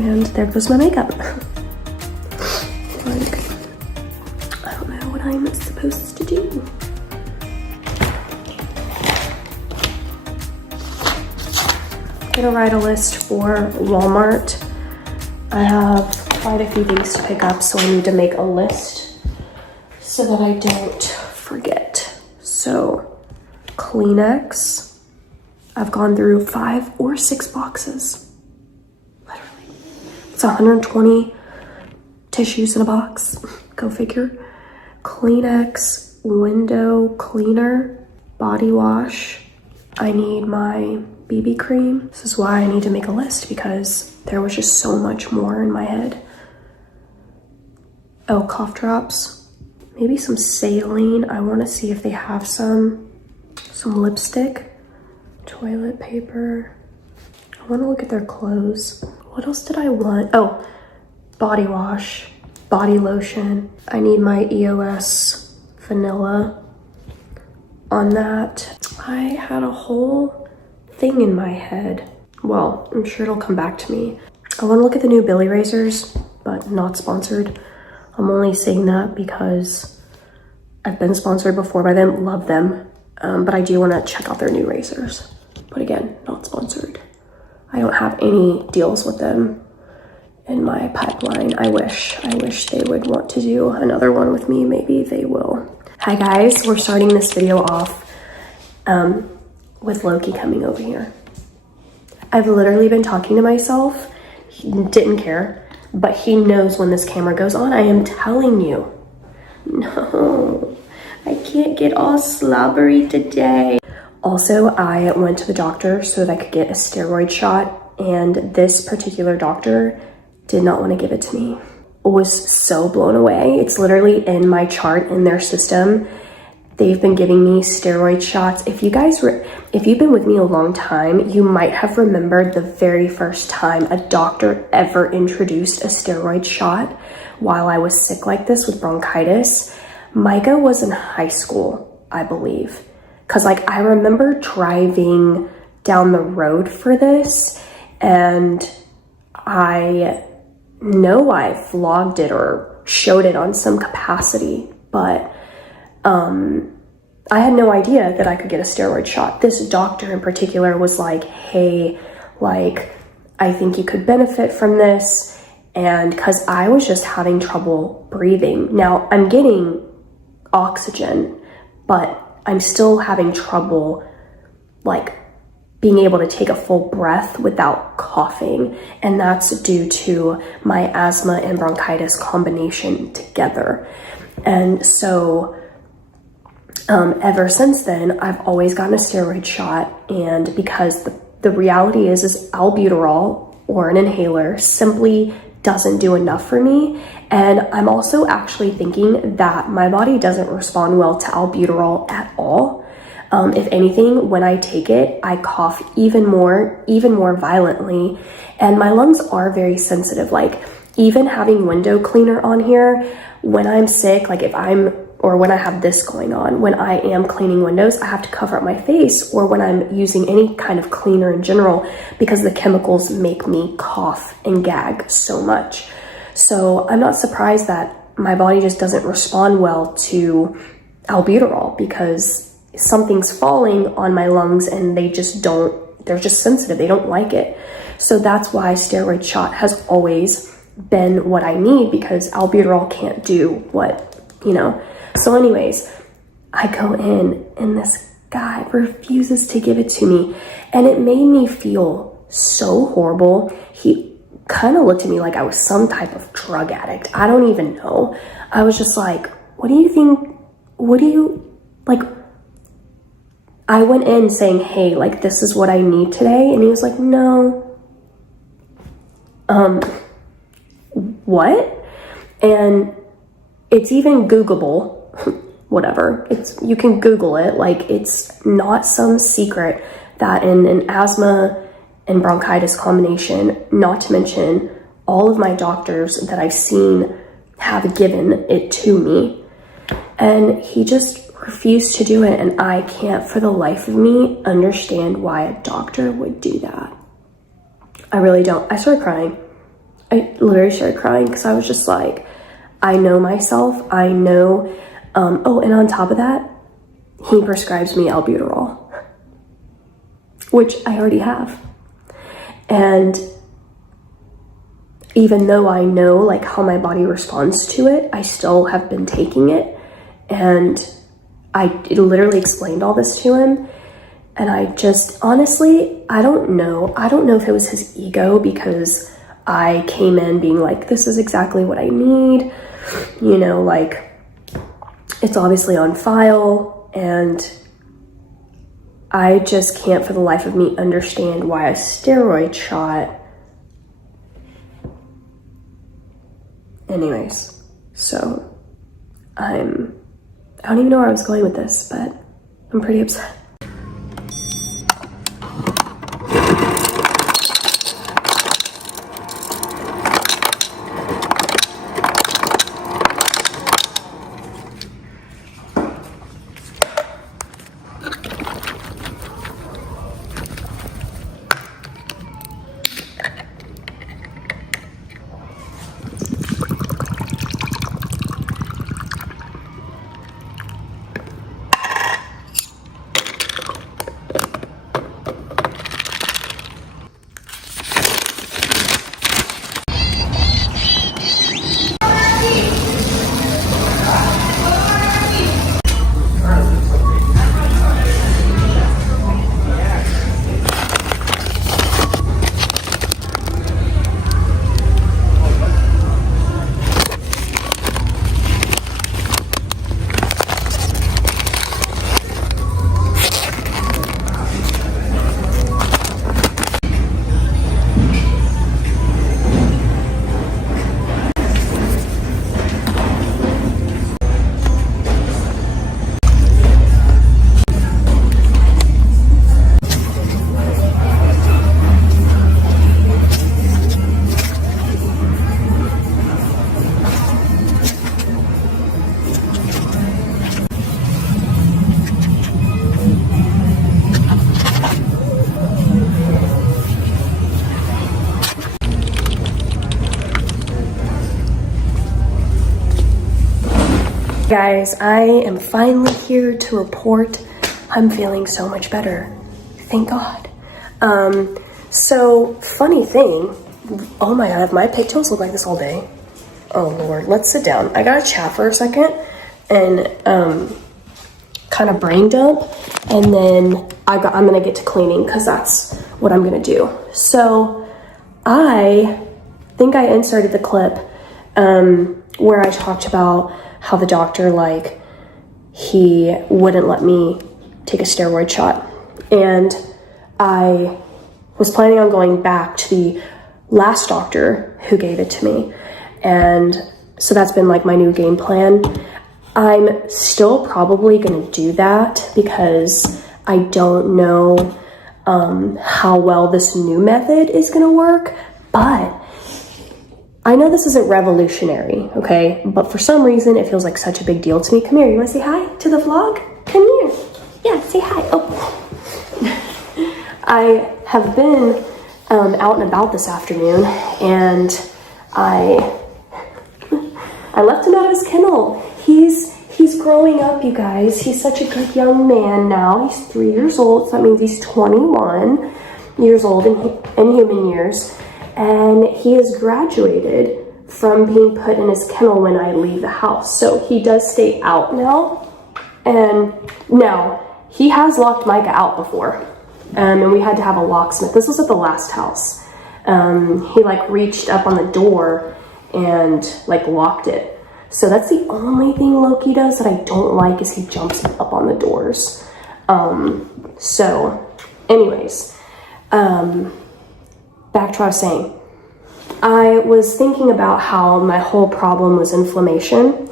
And there goes my makeup. Like, I don't know what I'm supposed to do. I'm gonna write a list for Walmart. I have quite a few things to pick up, so I need to make a list so that I don't forget. So, Kleenex. I've gone through 5 or 6 boxes. Literally. It's 120 tissues in a box. Go figure. Kleenex, window cleaner, body wash. I need my BB cream. This is why I need to make a list, because there was just so much more in my head. Oh, cough drops. Maybe some saline. I want to see if they have some lipstick. Toilet paper. I want to look at their clothes. What else did I want? Oh, body wash, body lotion. I need my EOS vanilla on that. I had a whole thing in my head. Well, I'm sure it'll come back to me. I want to look at the new Billy razors, but not sponsored. I'm only saying that because I've been sponsored before by them, love them. But I do want to check out their new razors. But again, not sponsored. I don't have any deals with them in my pipeline. I wish they would want to do another one with me. Maybe they will. Hi guys, we're starting this video off with Loki coming over here. I've literally been talking to myself. He didn't care, but he knows when this camera goes on. I am telling you. No, I can't get all slobbery today. Also, I went to the doctor so that I could get a steroid shot, and this particular doctor did not want to give it to me. I was so blown away. It's literally in my chart in their system. They've been giving me steroid shots. If you've been with me a long time, you might have remembered the very first time a doctor ever introduced a steroid shot while I was sick like this with bronchitis. Micah was in high school, I believe. Cause like I remember driving down the road for this, and I know I vlogged it or showed it on some capacity, but I had no idea that I could get a steroid shot. This doctor in particular was like, hey, like, I think you could benefit from this. And cause I was just having trouble breathing. Now I'm getting oxygen, but I'm still having trouble like being able to take a full breath without coughing. And that's due to my asthma and bronchitis combination together. And so ever since then, I've always gotten a steroid shot. And because the reality is albuterol or an inhaler simply doesn't do enough for me. And I'm also actually thinking that my body doesn't respond well to albuterol at all. If anything, when I take it, I cough even more violently, and my lungs are very sensitive. Like even having window cleaner on here, when I'm sick, like when I have this going on, when I am cleaning windows, I have to cover up my face, or when I'm using any kind of cleaner in general, because the chemicals make me cough and gag so much. So I'm not surprised that my body just doesn't respond well to albuterol, because something's falling on my lungs and they're just sensitive. They don't like it. So that's why steroid shot has always been what I need, because albuterol can't do what, So anyways, I go in and this guy refuses to give it to me, and it made me feel so horrible. He kind of looked at me like I was some type of drug addict. I don't even know. I was just like, what do you think? I went in saying, hey, like, this is what I need today. And he was like, no. What? And it's even Googleable. Whatever, you can Google it. Like, it's not some secret that in an asthma and bronchitis combination, not to mention all of my doctors that I've seen have given it to me, and he just refused to do it. And I can't for the life of me understand why a doctor would do that. I really don't. I started crying. I literally started crying because I was just like, I know myself. I know. Oh, and on top of that, he prescribes me albuterol, which I already have. And even though I know like how my body responds to it, I still have been taking it. And I literally explained all this to him. And I just, honestly, I don't know. I don't know if it was his ego because I came in being like, this is exactly what I need. You know, like, it's obviously on file. And I just can't for the life of me understand why a steroid shot. Anyways, so I don't even know where I was going with this, but I'm pretty upset. Guys, I am finally here to report I'm feeling so much better. Thank God. So funny thing, oh my God, my pigtails look like this all day. Oh Lord, let's sit down. I gotta chat for a second and kind of brain dump, and then I'm gonna get to cleaning because that's what I'm gonna do. So I think I inserted the clip where I talked about how the doctor, like, he wouldn't let me take a steroid shot. And I was planning on going back to the last doctor who gave it to me. And so that's been like my new game plan. I'm still probably gonna do that because I don't know how well this new method is gonna work, but I know this isn't revolutionary, okay? But for some reason, it feels like such a big deal to me. Come here, you wanna say hi to the vlog? Come here. Yeah, say hi. Oh. I have been out and about this afternoon, and I left him out of his kennel. He's growing up, you guys. He's such a good young man now. He's 3 years old, so that means he's 21 years old in human years. And he has graduated from being put in his kennel when I leave the house. So he does stay out now. And now, he has locked Micah out before. And we had to have a locksmith. This was at the last house. He like reached up on the door and like locked it. So that's the only thing Loki does that I don't like, is he jumps up on the doors. So anyways, back to what I was saying. I was thinking about how my whole problem was inflammation,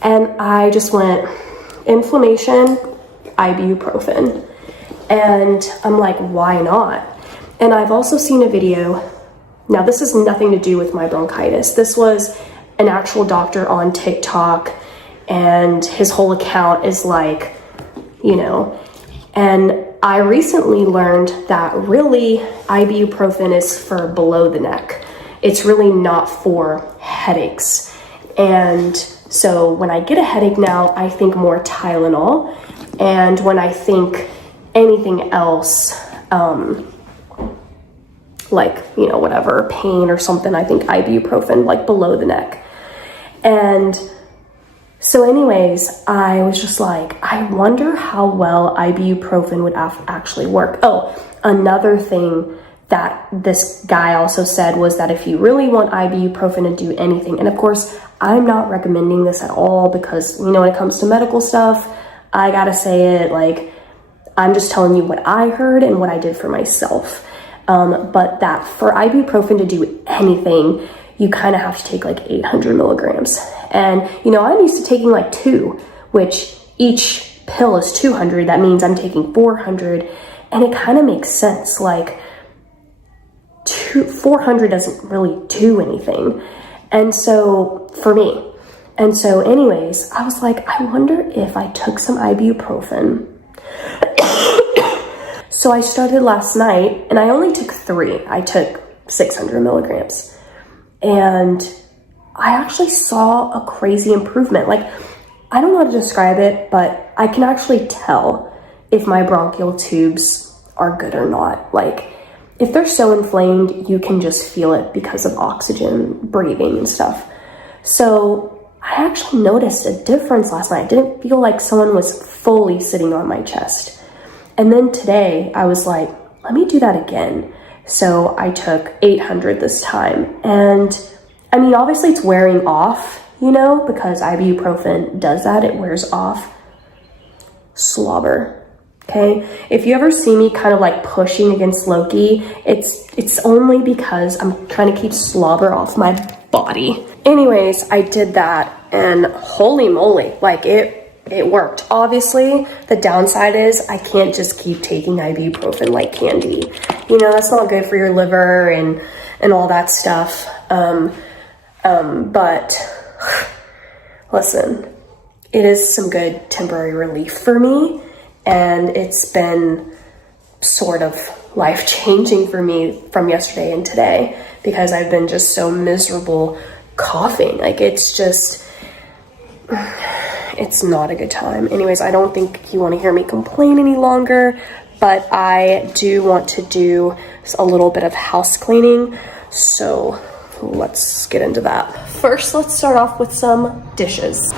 and I just went, inflammation, ibuprofen. And I'm like, why not? And I've also seen a video. Now, this has nothing to do with my bronchitis. This was an actual doctor on TikTok, and his whole account is like, you know, and I recently learned that really ibuprofen is for below the neck. it's really not for headaches. And so when I get a headache now, I think more Tylenol. And when I think anything else, like, you know, whatever, pain or something, I think ibuprofen, like below the neck. And so anyways, I was just like, I wonder how well ibuprofen would actually work. Oh, another thing that this guy also said was that if you really want ibuprofen to do anything, and of course, I'm not recommending this at all because, you know, when it comes to medical stuff, I gotta say it, like, I'm just telling you what I heard and what I did for myself. But that for ibuprofen to do anything, you kind of have to take like 800 milligrams. And, you know, I'm used to taking like 2, which each pill is 200. That means I'm taking 400. And it kind of makes sense. Like 400 doesn't really do anything. And so for me, and so anyways, I was like, I wonder if I took some ibuprofen. So I started last night and I only took 3. I took 600 milligrams. And I actually saw a crazy improvement. Like, I don't know how to describe it, but I can actually tell if my bronchial tubes are good or not. Like, if they're so inflamed, you can just feel it because of oxygen breathing and stuff. So I actually noticed a difference last night. I didn't feel like someone was fully sitting on my chest. And then today I was like, let me do that again. So I took 800 this time. And I mean, obviously it's wearing off, you know, because ibuprofen does that. It wears off. Slobber. Okay. If you ever see me kind of like pushing against Loki, it's only because I'm trying to keep slobber off my body. Anyways, I did that and holy moly, like it worked. Obviously, the downside is I can't just keep taking ibuprofen like candy. You know, that's not good for your liver and all that stuff. But listen, it is some good temporary relief for me. And it's been sort of life-changing for me from yesterday and today because I've been just so miserable coughing. Like, it's just, it's not a good time. Anyways, I don't think you want to hear me complain any longer, but I do want to do a little bit of house cleaning. So let's get into that. First, let's start off with some dishes.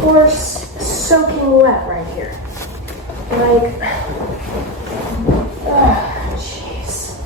course, soaking wet right here. Like, jeez.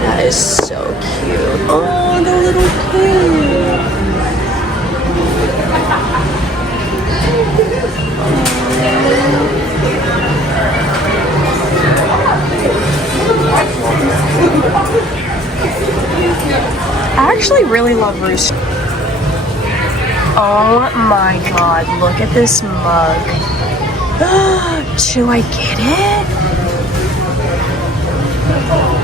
That is so cute. Oh, the little kid. I actually really love Rooster. Oh my god, look at this mug. Do I get it?